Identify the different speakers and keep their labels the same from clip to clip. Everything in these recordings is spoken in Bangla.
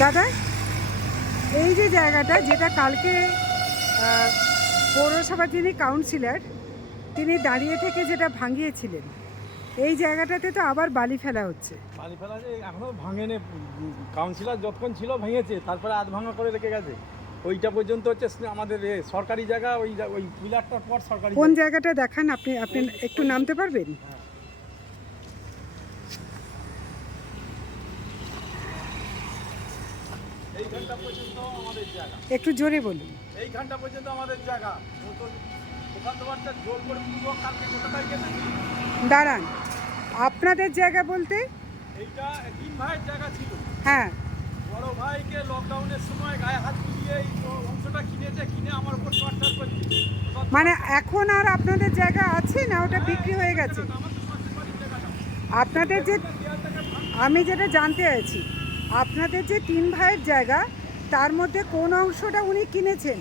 Speaker 1: দাদা এই যে জায়গাটা যেটা কালকে পৌরসভার যিনি কাউন্সিলর তিনি দাঁড়িয়ে থেকে যেটা ভাঙিয়েছিলেন এই জায়গাটাতে তো আবার বালি ফেলা হচ্ছে।
Speaker 2: বালি ফেলা যে এখনও ভাঙেনি কাউন্সিলর যতক্ষণ ছিল ভেঙেছে তারপরে আধ ভাঙা করে রেখে গেছে। ওইটা পর্যন্ত হচ্ছে আমাদের সরকারি জায়গা ওই ওই পিলারটার পর সরকারি
Speaker 1: কোন জায়গাটা দেখান আপনি আপনি একটু নামতে পারবেন?
Speaker 2: এইখানটা পর্যন্ত আমাদের জায়গা।
Speaker 1: একটু জোরে বলুন।
Speaker 2: এইখানটা পর্যন্ত আমাদের জায়গা। ওখান তোমারটা জোর করে পুরো কালকে গেছে?
Speaker 1: দাঁড়ান আপনাদের জায়গা বলতে?
Speaker 2: এইটা তিন ভাইয়ের জায়গা ছিল।
Speaker 1: হ্যাঁ।
Speaker 2: বড় ভাইকে লকডাউনের সময় গায়ে হাত দিয়ে এই অংশটা কিনেছে কিনে আমার উপর টর্চার করছে
Speaker 1: মানে এখন আর আপনাদের জায়গা আছে না ওটা বিক্রি হয়ে গেছে? আপনাদের যে আমি যেটা জানতে আছি আপনাদের যে তিন ভাইয়ের জায়গা, তার মধ্যে কোন অংশটা উনি কিনেছেন?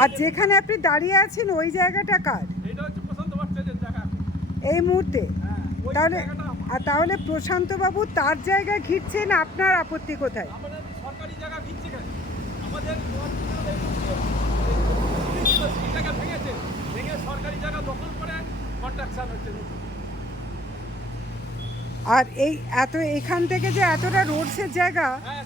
Speaker 1: আর যেখানে আপনি দাঁড়িয়ে আছেন, ওই জায়গাটা কার? এই মুহূর্তে? তাহলে, আর তাহলে প্রশান্তবাবু, তার জায়গায় ঘিরছেন, আপনার আপত্তি কোথায়?
Speaker 2: সরকারি জায়গা আমাদের সরকারি জায়গা দখল করে কন্ট্রাকশন হচ্ছে।
Speaker 1: আর এই এত এখান থেকে যে এতটা রোডসের জায়গা
Speaker 2: হ্যাঁ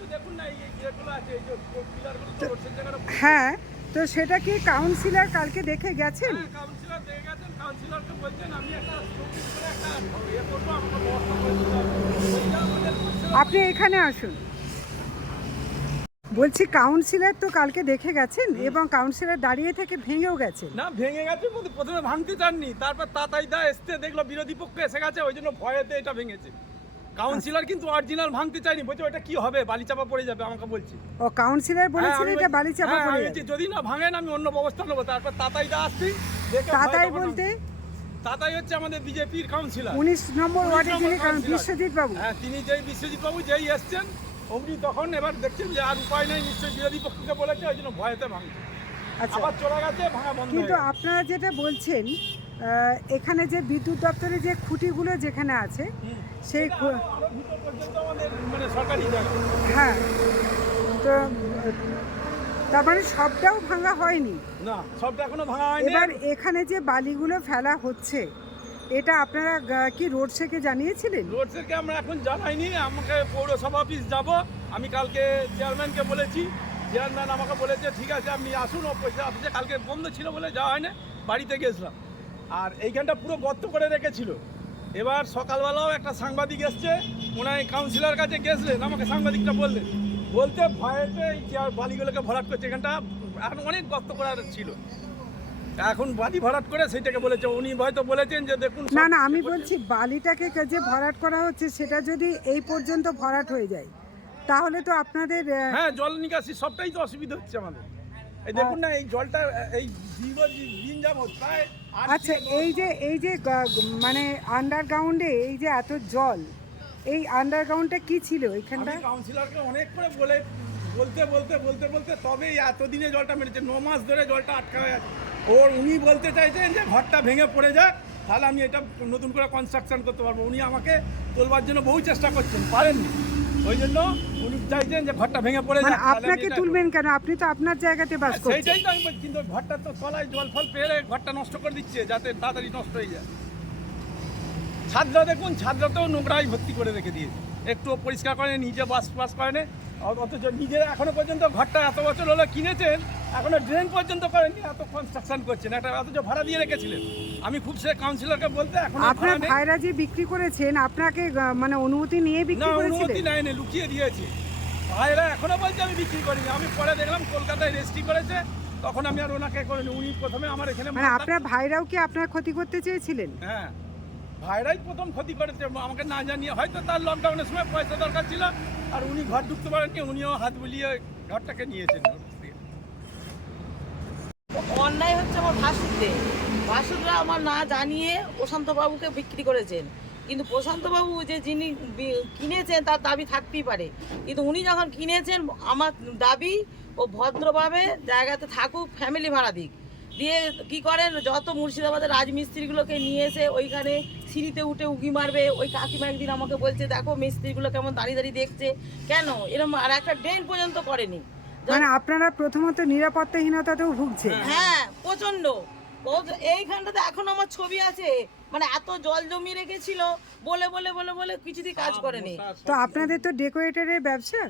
Speaker 2: তো দেখুন না এই যে আছে এই যে পিলারগুলো তো রোডসের জায়গাটা
Speaker 1: হ্যাঁ তো সেটা কি কাউন্সিলর কালকে দেখে গেছেন
Speaker 2: হ্যাঁ ইয়ে।
Speaker 1: আপনি এখানে আসুন বলছি কাউন্সিলর তো কালকে দেখে গেছেন এবং কাউন্সিলর দাঁড়িয়ে থেকে ভেঙেও গেছেন।
Speaker 2: না ভেঙে গেছে বলতে প্রথমে ভাঙতে চাননি তারপর তাতাই দা এসতে দেখল বিরোধী পক্ষ এসে গেছে ওই জন্য ভয়েতে এটা ভেঙেছে। কাউন্সিলর কিন্তু অরিজিনাল ভাঙতে চাইনি বলছে ওটা কি হবে বালি চাপা পড়ে যাবে আমাকে বলছি।
Speaker 1: ও কাউন্সিলর
Speaker 2: হ্যাঁ,
Speaker 1: বলেছিল এটা
Speaker 2: বলছি-
Speaker 1: বালি চাপা
Speaker 2: হ্যাঁ,
Speaker 1: পড়ে যাবে।
Speaker 2: যদি না ভাঙেন আমি অন্য ব্যবস্থা নেব। তারপর তাতাই দা আসছি
Speaker 1: তাতাই বলতে?
Speaker 2: তাতাই হচ্ছে আমাদের বিজেপির কাউন্সিলর
Speaker 1: উনিশ নম্বর
Speaker 2: উনিশ
Speaker 1: ওয়ার্ডে
Speaker 2: নম্বর
Speaker 1: যিনি। বিশ্বজিৎ বাবু।
Speaker 2: হ্যাঁ তিনি যেই বিশ্বজিৎ বাবু যেই এসছেন অমনি তখন এবার দেখছেন যে আর উপায় নেই নিশ্চয়ই বিরোধী পক্ষকে বলেছে ওই জন্য ভয়েতে ভাঙছে।
Speaker 1: আচ্ছা।
Speaker 2: আবার চলে গেছে ভাঙা বন্ধ
Speaker 1: কিন্তু আপনারা যেটা বলছেন এখানে যে বিদ্যুৎ দপ্তরের যে খুঁটিগুলো যেখানে আছে সেই
Speaker 2: মানে
Speaker 1: হ্যাঁ। তো তার মানে সবটাও ভাঙা হয়নি?
Speaker 2: না সবটা এখনও ভাঙা হয়নি।
Speaker 1: এবার এখানে যে বালিগুলো ফেলা হচ্ছে এটা আপনারা কি রোড সেকে জানিয়েছিলেন?
Speaker 2: রোড থেকে আমরা এখন জানাইনি, আমাকে পৌরসভা অফিস যাব। আমি কালকে চেয়ারম্যানকে বলেছি চেয়ারম্যান আমাকে বলেছে, ঠিক আছে, আপনি আসুন অফিসে অফিসে কালকে বন্ধ ছিল বলে যাওয়া হয়নি, বাড়িতে গেছিলাম। আর এইখানটা পুরো গর্ত করে রেখেছিল। এবার সকালবেলাও একটা সাংবাদিক এসছে ওনার কাউন্সিলর কাছে গেছিলেন, আমাকে সাংবাদিকটা বললেন। বলতে ভয়েতে এই চেয়ার বালিগুলোকে ভরাট করছে, এখানটা এখন অনেক গর্ত করার ছিল। এখন বালি ভরাট করে সেইটাকে বলেছে উনি হয়তো বলেছেন যে দেখুন
Speaker 1: না না আমি বলছি বালিটাকে যে ভরাট করা হচ্ছে সেটা যদি এই পর্যন্ত ভরাট হয়ে যায় তাহলে তো আপনাদের
Speaker 2: হ্যাঁ জল নিকাশি সবটাই তো অসুবিধা হচ্ছে আমাদের। এই দেখুন না এই জলটা এই দিন যাবত প্রায়
Speaker 1: আচ্ছা এই যে এই যে মানে আন্ডারগ্রাউন্ডে এই যে এত জল এই আন্ডারগ্রাউন্ডটা কি ছিল এইখানটা
Speaker 2: আমি কাউন্সিলরকে অনেক করে বলে বলতে বলতে বলতে বলতে তবে এই এতদিনে জলটা মেরেছে। ন মাস ধরে জলটা আটকা হয়ে আছে। ওর উনি বলতে চাইছেন যে ঘরটা ভেঙে পড়ে যাক তাহলে আমি এটা নতুন করে কনস্ট্রাকশন করতে পারব। উনি আমাকে তোলবার জন্য বহু চেষ্টা করছেন পারেননি। ওই জন্য উনি চাইছেন যে ঘরটা ভেঙে পড়ে
Speaker 1: মানে
Speaker 2: যাক
Speaker 1: আপনাকে তুলবেন কেন? আপনি তো আপনার জায়গাতে বাস করছেন।
Speaker 2: সেইটাই তো আমি বলছি কিন্তু ঘরটা তো তলায় জল ফল পেলে ঘরটা নষ্ট করে দিচ্ছে যাতে তাড়াতাড়ি নষ্ট হয়ে যায়। ছাদরা দেখুন ছাদরাতেও নোংরাই ভর্তি করে রেখে দিয়েছে। একটু পরিষ্কার করে নিজে বাস বাস করে না অথচ নিজে এখনও পর্যন্ত ঘরটা এত বছর হলো কিনেছেন এখনও ড্রেন পর্যন্ত করেননি এত কনস্ট্রাকশন করছেন। একটা অথচ ভাড়া দিয়ে রেখেছিলেন। আমি খুব সে কাউন্সিলরকে বলতে এখন
Speaker 1: আপনার ভাইরা যে বিক্রি করেছেন আপনাকে মানে অনুমতি নিয়ে
Speaker 2: না
Speaker 1: বিক্রি
Speaker 2: অনুমতি
Speaker 1: করেছিলেন
Speaker 2: নেয়নি লুকিয়ে দিয়েছে। ভাইরা এখনও বলছে আমি বিক্রি করিনি। আমি পরে দেখলাম কলকাতায় রেজিস্ট্রি করেছে তখন আমি আর ওনাকে করিনি। উনি প্রথমে আমার এখানে
Speaker 1: মানে আপনার ভাইরাও কি আপনার ক্ষতি করতে চেয়েছিলেন?
Speaker 2: হ্যাঁ। ভাইরাই প্রথম ক্ষতি করেছে, আমাকে না জানিয়ে হয়তো তার লকডাউনের সময় পয়সা দরকার ছিল, আর উনি ঘর ঢুকতে পারেননি উনিও হাত বুলিয়ে ঘরটাকে নিয়েছেন।
Speaker 3: অন্যায় হচ্ছে আমার ভাসুরদের। ভাসুররা আমার না জানিয়ে প্রশান্তবাবুকে বিক্রি করেছেন। কিন্তু প্রশান্তবাবু যে যিনি কিনেছেন, তার দাবি থাকতেই পারে। কিন্তু উনি যখন কিনেছেন, আমার দাবি ও ভদ্রভাবে জায়গাতে থাকুক ফ্যামিলি ভাড়া দিক। দিয়ে কি করেন? যত মুর্শিদাবাদের রাজমিস্ত্রিগুলোকে নিয়ে এসে ওইখানে সিঁড়িতে উঠে উগি মারবে। ওই কাকিমা একদিন আমাকে বলছে দেখো মিস্ত্রিগুলো কেমন দাঁড়িয়ে দাঁড়িয়ে দেখছে। কেন? এরম আর একটা ড্রেন পর্যন্ত করেনি।
Speaker 1: মানে আপনারা প্রথমত নিরাপত্তাহীনতাতেও ভুগছে
Speaker 3: হ্যাঁ প্রচণ্ড এইখানটাতে এখন আমার ছবি আছে। মানে এত জল জমিয়ে রেখেছিল বলে বলে বলে বলে কিছুতেই কাজ করেনি।
Speaker 1: তো আপনাদের তো ডেকোরেটরের ব্যবসা?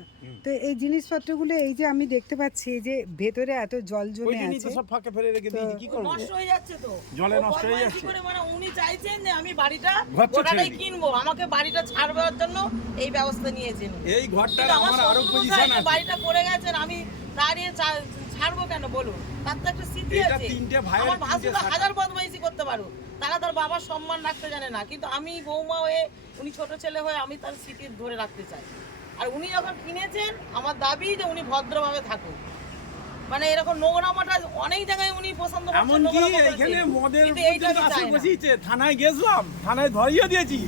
Speaker 1: তো এই জিনিসপত্রগুলো এই যে আমি দেখতে পাচ্ছি এই যে ভেতরে এত জল
Speaker 2: ওই
Speaker 1: জমে আছে।
Speaker 2: সব ফাঁকে ফেলে রেখে দিয়েছি কি করব?
Speaker 3: নষ্ট হয়ে যাচ্ছে তো।
Speaker 2: জলে নষ্ট হয়ে যাচ্ছে।
Speaker 3: করে মানে উনি চাইছেন যে আমি বাড়িটা
Speaker 2: ঘরটা
Speaker 3: গোটাটাই কিনবো আমাকে বাড়িটা ছাড়বার জন্য এই ব্যবস্থা নিয়েছেন।
Speaker 2: এই
Speaker 3: কিন্তু আমার আরও
Speaker 2: পজিশন আছে।
Speaker 3: বাড়িটা করে গেছেন আমি দাঁড়িয়ে ছাড়বো কেন বলুন? তার তো একটা স্মৃতি আছে। আমার ভাসুরা। হাজার বদমাইশি করতে পারো তারা তার বাবার সম্মান রাখতে জানে না কিন্তু আমি বৌমা হয়ে উনি ছোট ছেলে হয়ে আমি তার স্মৃতি ধরে রাখতে চাই। আর উনি যখন কিনেছেন আমার দাবি যে উনি ভদ্রভাবে থাকুন মানে এরকম নোংরামাটা অনেক জায়গায় উনি পছন্দ করছেন
Speaker 2: এমনকি
Speaker 3: নোংরামো করেছেন।
Speaker 2: এখানে মদের পর্যন্ত
Speaker 3: আমি
Speaker 2: আসে বসিয়েছে থানায় গেছিলাম থানায় ধরিয়ে দিয়েছি।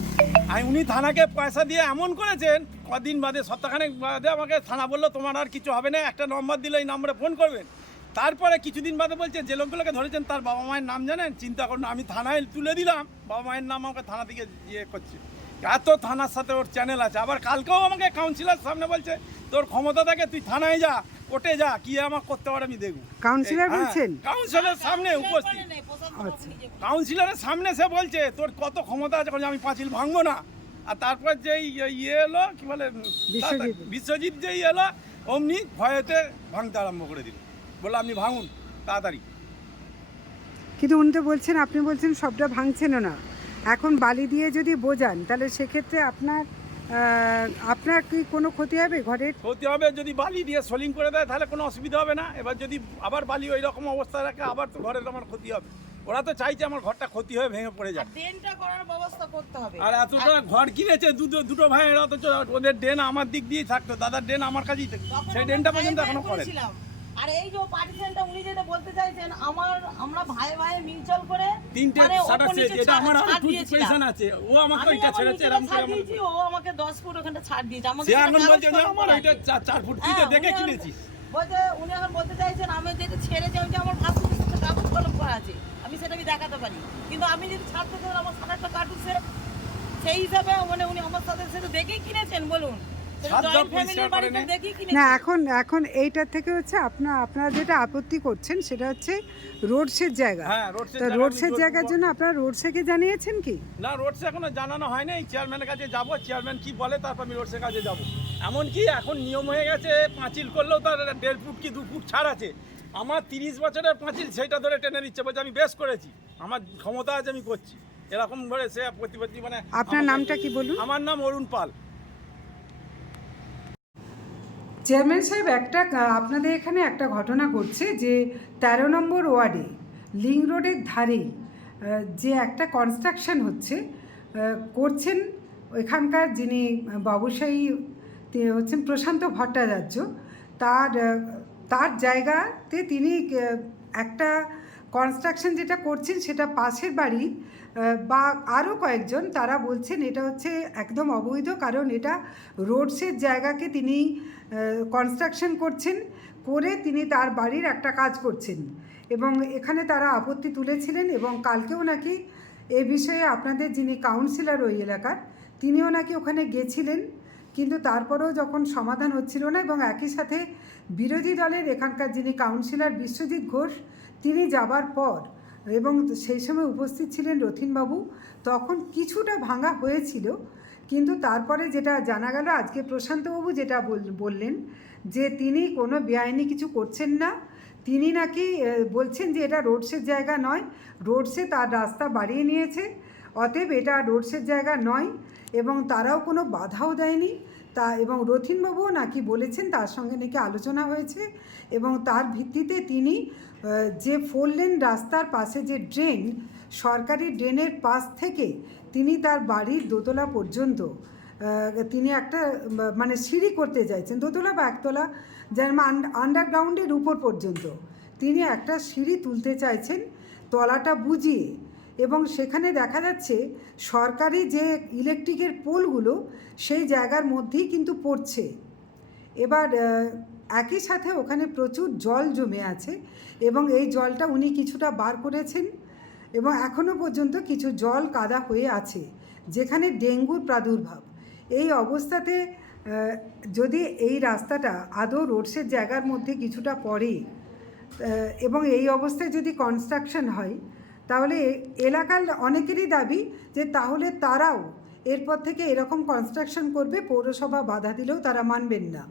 Speaker 2: উনি থানাকে পয়সা দিয়ে এমন করেছেন কদিন বাদে সপ্তাহখানেক বাদে আমাকে থানা বলল তোমার আর কিছু হবে না একটা নম্বর দিলে এই নম্বরে ফোন করবেন। তারপরে কিছুদিন বাদে বলছে যে লোকগুলোকে ধরেছেন তার বাবা মায়ের নাম জানেন? চিন্তা করুন আমি থানায় তুলে দিলাম বাবা মায়ের নাম আমাকে থানা থেকে ইয়ে করছে। এত থানার সাথে ওর চ্যানেল আছে। আবার কালকেও আমাকে কাউন্সিলর সামনে বলছে তোর ক্ষমতা থাকে তুই থানায় যা কোর্টে যা কি আমার করতে পারে আমি দেখব
Speaker 1: কাউন্সিলর
Speaker 2: হ্যাঁ,
Speaker 1: বলছেন?
Speaker 2: কাউন্সিলরের সামনে উপস্থিত।
Speaker 1: আচ্ছা।
Speaker 2: কাউন্সিলরের সামনে সে বলছে তোর কত ক্ষমতা আছে আমি পাঁচিল ভাঙবো না। আর তারপর যে ইয়ে এলো কি বলে
Speaker 1: বিশ্বজিৎ।
Speaker 2: বিশ্বজিৎ যেই এলো অমনি ভয়েতে ভাঙতে আরম্ভ করে দিল। বলল আপনি ভাঙুন তাড়াতাড়ি।
Speaker 1: কিন্তু উনি তো বলছেন আপনি বলছেন সবটা ভাঙছেনও না। এখন বালি দিয়ে যদি বোঝান তাহলে সেক্ষেত্রে আপনার আপনার কি কোনো ক্ষতি হবে ঘরের?
Speaker 2: ক্ষতি হবে যদি বালি দিয়ে সোলিং করে দেয় তাহলে কোনো অসুবিধা হবে না। এবার যদি আবার বালি ওই রকম অবস্থা রাখে আবার তো ঘরের আমার ক্ষতি হবে। ওরা তো চাইছে আমার ঘরটা ক্ষতি হয়ে ভেঙে পড়ে যাক।
Speaker 3: ড্রেনটা করার ব্যবস্থা করতে হবে।
Speaker 2: আর এতটা ঘর কিনেছে দুটো দুটো ভাইয়ের অথচ ওদের ড্রেন আমার দিক দিয়েই থাকতো দাদার ড্রেন আমার কাছেই থাকতো। সেই ড্রেনটা পর্যন্ত এখনও করেন।
Speaker 3: করেছিলাম। আর এই যে পার্টিশনটা উনি যেটা বলতে চাইছেন আমার আমরা ভাই ভাই মিউচুয়াল করে
Speaker 2: তিনটে
Speaker 3: মানে ওপর
Speaker 2: এটা আমার আরও। আছে ও আমাকে
Speaker 3: আমি
Speaker 2: ওইটা ছেড়েছে এরকম করে
Speaker 3: দিয়েছি, ও আমাকে 10 ফুট ওখানটা ছাড় দিয়েছে। আমাকে
Speaker 2: সে এখন বলছে আমার
Speaker 3: আছে।
Speaker 2: চার- চার ফুট তুই
Speaker 3: হ্যাঁ,
Speaker 2: দেখে
Speaker 3: উনি এখন উনি এখন বলতে চাইছেন আমি যেটা ছেড়ে যাই যে আমার ভাসুর কাগজ কলম করা আছে আমি সেটা আমি দেখাতে পারি কিন্তু আমি যদি ছাড়তে চাই আমার সাড়ে কাটুছে সেই হিসাবে মানে উনি আমার সাথে সেটা দেখেই কিনেছেন বলুন
Speaker 1: না এখন এখন এইটার থেকে হচ্ছে আপনার আপনারা যেটা আপত্তি করছেন সেটা হচ্ছে রোডসের জায়গা।
Speaker 2: হ্যাঁ রোড
Speaker 1: তো রোডসের জায়গার জন্য আপনারা রোড রোডসেকে জানিয়েছেন কি?
Speaker 2: না রোড রোডসে এখনও জানানো হয়নি। এই চেয়ারম্যানের কাছে যাব চেয়ারম্যান কি বলে তারপর আমি রোডসের কাছে যাব। এমনকি এখন নিয়ম হয়ে গেছে পাঁচিল করলেও তার দেড় ফুট কি দু ফুট ছাড় আছে। আমার তিরিশ বছরের পাঁচিল সেইটা ধরে টেনে নিচ্ছে বলছে আমি বেশ করেছি। আমার ক্ষমতা আছে আমি করছি। এরকম ধরে সে প্রতিপত্তি মানে
Speaker 1: আপনার নামটা কি বলুন?
Speaker 2: আমার নাম অরুণ পাল।
Speaker 1: চেয়ারম্যান সাহেব একটা আপনাদের এখানে একটা ঘটনা ঘটছে যে তেরো নম্বর ওয়ার্ডে লিং রোডের আহ, যে একটা কনস্ট্রাকশন হচ্ছে করছেন এখানকার যিনি ব্যবসায়ী তিনি হচ্ছেন প্রশান্ত ভট্টাচার্য। তার তার জায়গাতে তিনি একটা কনস্ট্রাকশন যেটা করছেন সেটা পাশের বাড়ি আহ, বা আরও কয়েকজন তারা বলছেন এটা হচ্ছে একদম অবৈধ কারণ এটা রোডসের জায়গাকে তিনি কনস্ট্রাকশন করছেন, করে তিনি তার বাড়ির একটা কাজ করছেন। এবং এখানে তারা আপত্তি তুলেছিলেন এবং কালকেও নাকি এ বিষয়ে আপনাদের যিনি কাউন্সিলর ওই এলাকার, তিনিও নাকি ওখানে গেছিলেন। কিন্তু তারপরেও যখন সমাধান হচ্ছিল না এবং একই সাথে বিরোধী দলের এখানকার যিনি কাউন্সিলর বিশ্বজিৎ ঘোষ, তিনি যাবার পর এবং সেই সময় উপস্থিত ছিলেন রথিনবাবু। তখন কিছুটা ভাঙা হয়েছিল, কিন্তু তারপরে যেটা জানা গেল, আজকে প্রশান্তবাবু যেটা বল- বললেন যে তিনি কোনো বেআইনি কিছু করছেন না। তিনি নাকি বলছেন যে এটা রোডসের জায়গা নয়, রোডসে তার রাস্তা বাড়িয়ে নিয়েছে। অতএব এটা রোডসের জায়গা নয় এবং তারাও কোনো বাধাও দেয়নি। তা এবং রথিনবাবুও নাকি বলেছেন তার সঙ্গে নাকি আলোচনা হয়েছে এবং তার ভিত্তিতে তিনি যে ফোর লেন রাস্তার পাশে যে ড্রেন, সরকারি ড্রেনের পাশ থেকে তিনি তার বাড়ির দোতলা পর্যন্ত তিনি একটা মানে সিঁড়ি করতে চাইছেন, দোতলা বা একতলা যেমন আন্ডারগ্রাউন্ডের উপর পর্যন্ত। তিনি একটা সিঁড়ি তুলতে চাইছেন, তলাটা বুঝিয়ে এবং সেখানে দেখা যাচ্ছে সরকারি যে ইলেকট্রিকের পোলগুলো সেই জায়গার মধ্যেই কিন্তু পড়ছে। এবার একই সাথে ওখানে প্রচুর জল জমে আছে এবং এই জলটা উনি কিছুটা বার করেছেন এবং এখনও পর্যন্ত কিছু জল কাদা হয়ে আছে, যেখানে ডেঙ্গুর প্রাদুর্ভাব। এই অবস্থাতে যদি এই রাস্তাটা আদৌ রোডসের জায়গার মধ্যে কিছুটা পড়ে এবং এই অবস্থায় যদি কনস্ট্রাকশন হয় তাহলে এলাকার অনেকেরই দাবি যে তাহলে তারাও এরপর থেকে এরকম কনস্ট্রাকশন করবে পৌরসভা বাধা দিলেও তারা মানবেন না।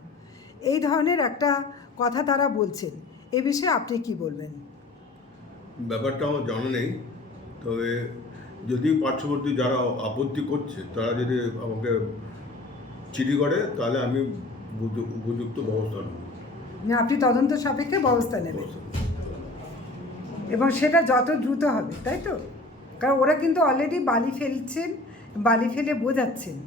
Speaker 1: এই ধরনের একটা কথা তারা বলছেন। এ বিষয়ে আপনি কি বলবেন?
Speaker 4: ব্যাপারটা আমার জানা নেই। তবে যদি পার্শ্ববর্তী যারা আপত্তি করছে তারা যদি আমাকে চিঠি করে তাহলে আমি উপযুক্ত ব্যবস্থা নেব।
Speaker 1: আপনি তদন্ত সাপেক্ষে ব্যবস্থা নেবেন। এবং সেটা যত দ্রুত হবে, তাই তো? কারণ ওরা কিন্তু অলরেডি বালি ফেলছেন, বালি ফেলে বোঝাচ্ছেন।